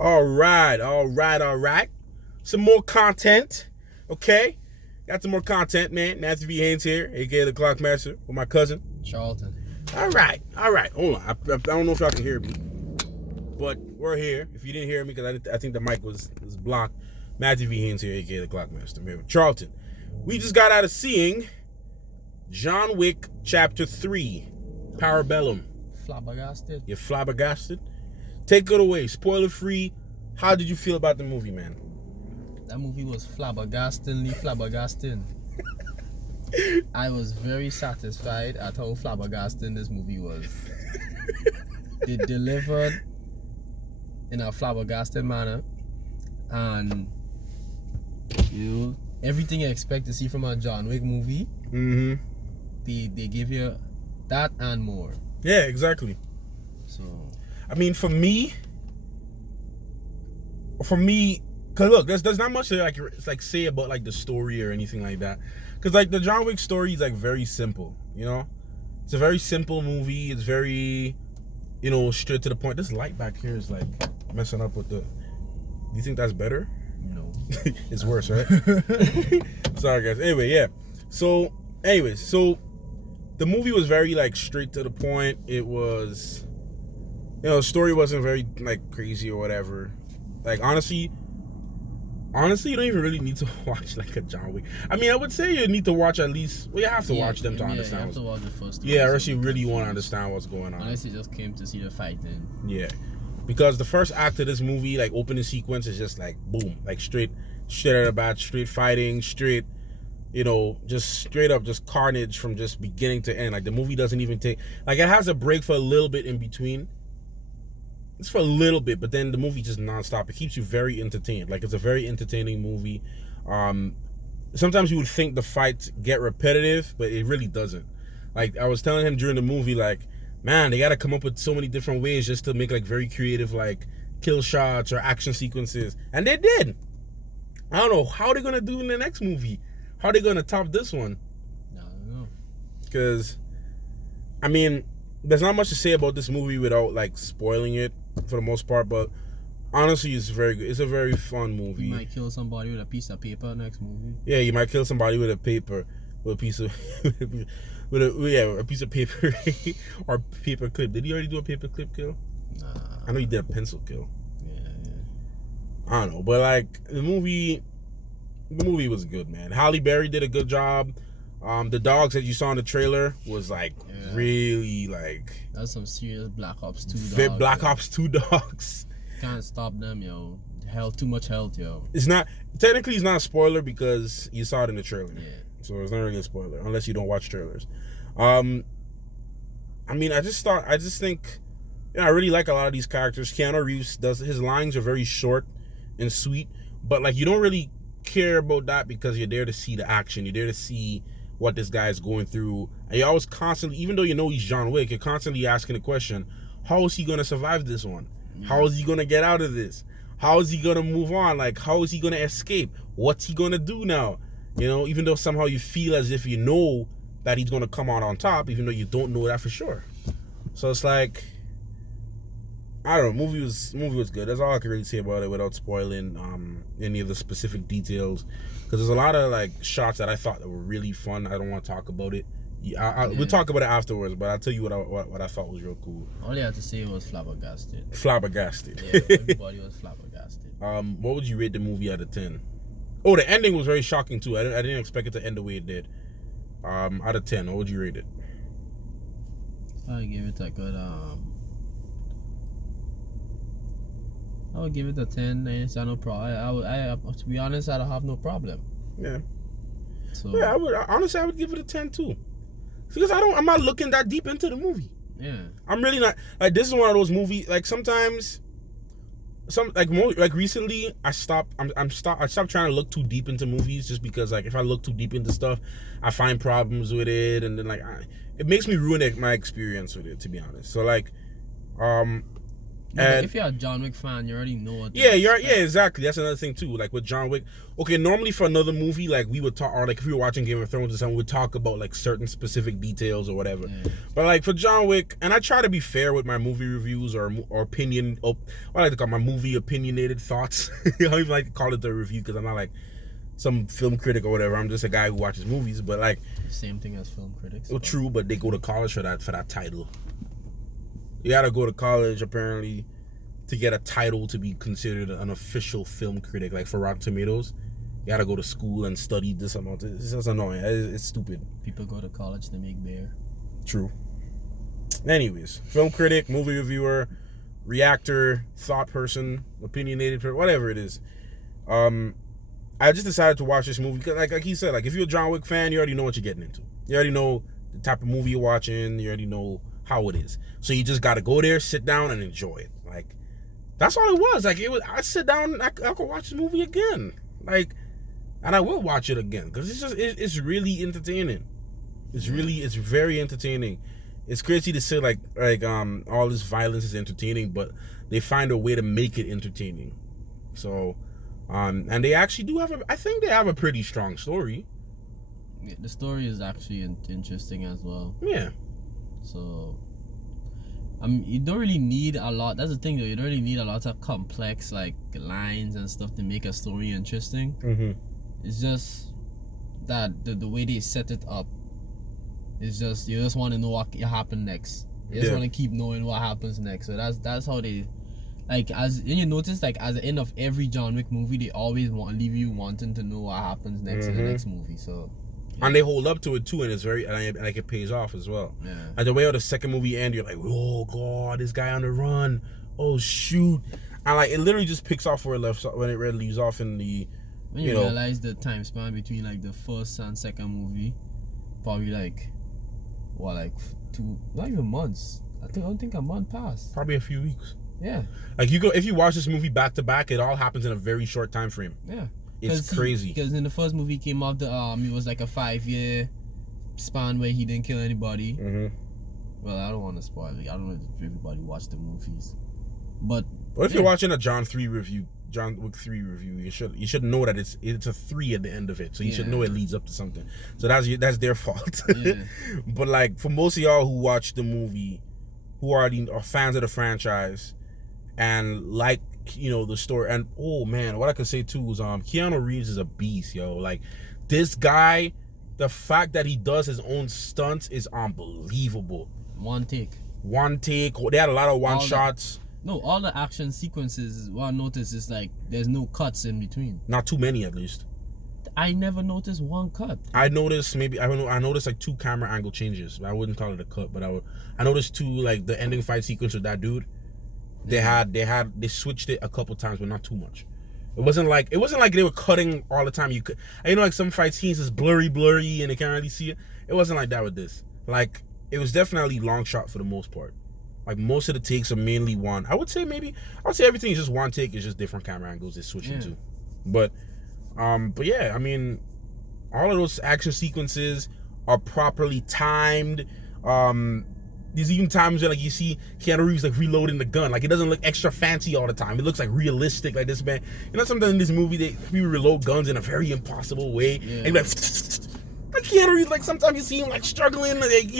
All right. Some more content, okay? Got some more content, man. Matthew V. Haynes here, aka the Clockmaster, with my cousin Charlton. All right. Hold on. I don't know if y'all can hear me, but we're here. If you didn't hear me, because I think the mic was blocked. Matthew V. Haynes here, aka the Clockmaster. I'm here with Charlton. We just got out of seeing John Wick Chapter 3, Parabellum. Flabbergasted. You're flabbergasted. Take it away, spoiler free. How did you feel about the movie, man? That movie was flabbergasting. I was very satisfied at how flabbergasting this movie was. They delivered in a flabbergasted manner, and everything you expect to see from a John Wick movie. Mm-hmm. They give you that and more. Yeah, exactly. So I mean, for me, cause look, there's not much to say about like the story or anything like that. Cause like the John Wick story is like very simple, you know. It's a very simple movie. It's very, straight to the point. This light back here is like messing up with the. Do you think that's better? No. It's worse, right? Sorry, guys. Anyway, yeah. So the movie was very like straight to the point. It was, the story wasn't very like crazy or whatever. Like honestly, you don't even really need to watch like a John Wick. I mean, I would say you need to watch at least. Well, you have to watch them to understand. You have to watch the first. Yeah, unless you really want to understand what's going on. Unless you just came to see the fighting. Yeah, because the first act of this movie, like opening sequence, is just like boom, like straight out of the bat, straight fighting, straight. Just straight up, just carnage from just beginning to end. Like the movie doesn't even take, like it has a break for a little bit in between. It's for a little bit, but then the movie just nonstop. It keeps you very entertained. Like it's a very entertaining movie. Sometimes you would think the fights get repetitive, but it really doesn't. Like I was telling him during the movie, like, man, they got to come up with so many different ways just to make like very creative, like kill shots or action sequences, and they did. I don't know how they're gonna do in the next movie. How are they going to top this one? I don't know. Because, I mean, there's not much to say about this movie without, like, spoiling it for the most part. But, honestly, it's very good. It's a very fun movie. You might kill somebody with a piece of paper next movie. Yeah, you might kill somebody with a paper. With a piece of... a piece of paper. Or paper clip. Did he already do a paper clip kill? Nah. I know he did a pencil kill. Yeah. I don't know. But, like, the movie was good, man. Halle Berry did a good job. The dogs that you saw in the trailer was like really like that's some serious Black Ops 2 dogs. Black Ops 2 dogs. Can't stop them, yo. Too much health, yo. It's not a spoiler because you saw it in the trailer. Yeah. So it's not really a spoiler unless you don't watch trailers. I mean, I just think I really like a lot of these characters. Keanu Reeves his lines are very short and sweet, but like you don't really care about that because you're there to see the action. You're there to see what this guy is going through, and you're always constantly, even though you know he's John Wick, you're constantly asking the question, how is he going to survive this one? How is he going to get out of this? How is he going to move on? Like, how is he going to escape? What's he going to do now? Even though somehow you feel as if you know that he's going to come out on top, even though you don't know that for sure. So it's like, I don't know. Movie was good. That's all I can really say about it without spoiling any of the specific details. Because there's a lot of like shots that I thought that were really fun. I don't want to talk about it. We'll talk about it afterwards. But I'll tell you what I thought was real cool. All you had to say was flabbergasted. Flabbergasted. Yeah, everybody was flabbergasted. What would you rate the movie out of 10? Oh, the ending was very shocking too. I didn't expect it to end the way it did. Out of 10, what would you rate it? I give it a good I would give it a 10. I no problem. I to be honest, I don't have no problem. Yeah. So yeah, I would give it a 10 too. Because I'm not looking that deep into the movie. Yeah. I'm really not. Like this is one of those movies. Like sometimes, recently, I stopped trying to look too deep into movies just because like if I look too deep into stuff, I find problems with it, and then like it makes me ruin my experience with it, to be honest. So like, No, but And if you're a John Wick fan, you already know what. yeah, exactly. That's another thing too. Like with John Wick, okay, normally for another movie, like we would talk, or like if we were watching Game of Thrones or something, we'd talk about like certain specific details or whatever. Yeah. But like for John Wick, and I try to be fair with my movie reviews or opinion. What I like to call my movie opinionated thoughts. I don't even like to call it the review because I'm not like some film critic or whatever. I'm just a guy who watches movies. But like, same thing as film critics. well, true, but they go to college for that title. You gotta go to college apparently to get a title to be considered an official film critic, like for Rotten Tomatoes. You gotta go to school and study this amount. It's just annoying. It's stupid. People go to college to make beer. True. Anyways, film critic, movie reviewer, reactor, thought person, opinionated person, whatever it is. I just decided to watch this movie because, like he said, like if you're a John Wick fan, you already know what you're getting into. You already know the type of movie you're watching. You already know how it is. So you just gotta go there, sit down, and enjoy it. Like, that's all it was. Like, it was. I sit down and I could watch the movie again. Like, and I will watch it again because it's really entertaining. It's very entertaining. It's crazy to say like all this violence is entertaining, but they find a way to make it entertaining. So, and they actually do have I think they have a pretty strong story. Yeah, the story is actually interesting as well. Yeah. So, you don't really need a lot. That's the thing, though. You don't really need a lot of complex like lines and stuff to make a story interesting. Mm-hmm. It's just that the way they set it up. It's just you just want to know what happen next. You just want to keep knowing what happens next. So that's how they, like, and you notice like at the end of every John Wick movie, they always leave you wanting to know what happens next in the next movie. So. Yeah. And they hold up to it too, and it's very like it pays off as well. Yeah. And the way how the second movie ends, you're like, oh god, this guy on the run. Oh shoot! And like it literally just picks off where it leaves off in the. When you realize the time span between like the first and second movie, probably like, what, like 2, not even months. I don't think a month passed. Probably a few weeks. Yeah. Like if you watch this movie back to back, it all happens in a very short time frame. Yeah. It's crazy. Because in the first movie came off it was like a 5-year span where he didn't kill anybody. Mm-hmm. Well, I don't want to spoil it. I don't know if everybody watched the movies, but if you're watching a John Wick 3 review, you should know that it's a 3 at the end of it, so you should know it leads up to something. So that's their fault. Yeah. But like for most of y'all who watch the movie, who are fans of the franchise, and like the story, and oh man, what I could say too is Keanu Reeves is a beast, yo. Like this guy, the fact that he does his own stunts is unbelievable. One take. They had a lot of shots. All the action sequences, what I noticed is like there's no cuts in between. Not too many, at least. I never noticed one cut. I noticed I noticed like 2 camera angle changes. I wouldn't call it a cut, but I noticed 2, like the ending fight sequence with that dude. They switched it a couple times, but not too much. It wasn't like they were cutting all the time. Like some fight scenes is blurry, and they can't really see it. It wasn't like that with this. Like it was definitely long shot for the most part. Like most of the takes are mainly one. I would say everything is just one take. It's just different camera angles they're switching to. But yeah, I mean, all of those action sequences are properly timed. There's even times where like you see Keanu Reeves like reloading the gun. Like it doesn't look extra fancy all the time. It looks like realistic. Like this man, sometimes in this movie people reload guns in a very impossible way. Yeah. And like Keanu Reeves, like sometimes you see him like struggling, like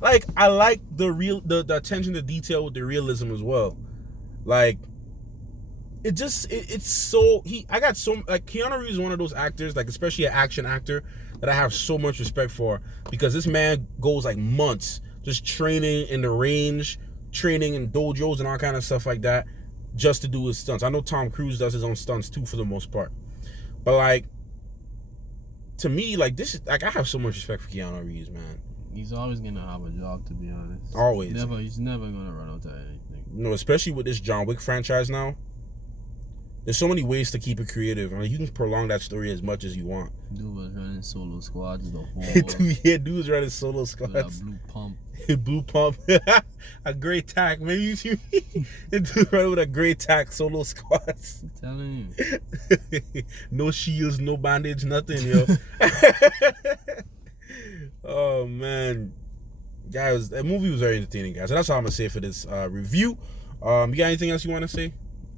like I like the attention to detail with the realism as well. Like it's so Keanu Reeves is one of those actors, like especially an action actor, that I have so much respect for, because this man goes like months just training in the range, training in dojos and all kind of stuff like that, just to do his stunts. I know Tom Cruise does his own stunts too for the most part, but like to me, like this is like I have so much respect for Keanu Reeves, man. He's always gonna have a job, to be honest. Always. He's never gonna run out of anything. No, especially with this John Wick franchise now. There's so many ways to keep it creative. I mean, you can prolong that story as much as you want. Dude was running solo squads the whole dude was running solo squads. With a blue pump. Blue pump. A great tack. Maybe you see me. Dude running with a great tack solo squads. I'm telling you. No shields, no bandage, nothing, yo. Oh man, guys, that movie was very entertaining, guys. So that's all I'm gonna say for this review You got anything else you want to say?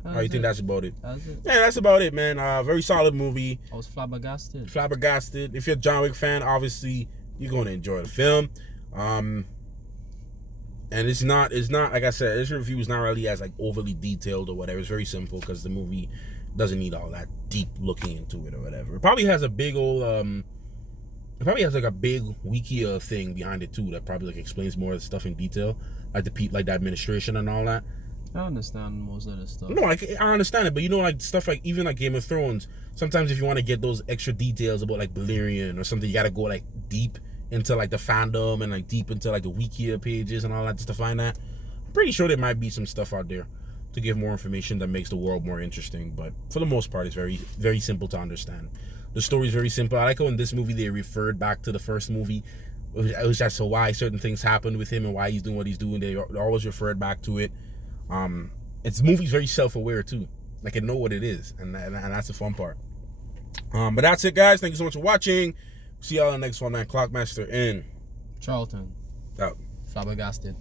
Or you think that's about it? That's it. Yeah, that's about it, man. Very solid movie. I was flabbergasted. Flabbergasted. If you're a John Wick fan, obviously you're going to enjoy the film. And it's not like I said, this review is not really as like overly detailed or whatever. It's very simple because the movie doesn't need all that deep looking into it or whatever. It probably has a big old it probably has like a big wiki thing behind it too that probably like explains more of the stuff in detail, like like the administration and all that. I understand most of the stuff. No, I understand it, but you know, like stuff like even like Game of Thrones. Sometimes if you want to get those extra details about like Balerion or something, you got to go like deep into like the fandom and like deep into like the wiki pages and all that just to find that. I'm pretty sure there might be some stuff out there to give more information that makes the world more interesting, but for the most part, it's very, very simple to understand. The story is very simple. I like how in this movie they referred back to the first movie, which as to why certain things happened with him and why he's doing what he's doing. They always referred back to it. It's movie's very self-aware too. Like it know what it is, and that's the fun part. But that's it, guys. Thank you so much for watching. See y'all in the next one, man. Clockmaster in. Charlton. Out. Flabbergasted.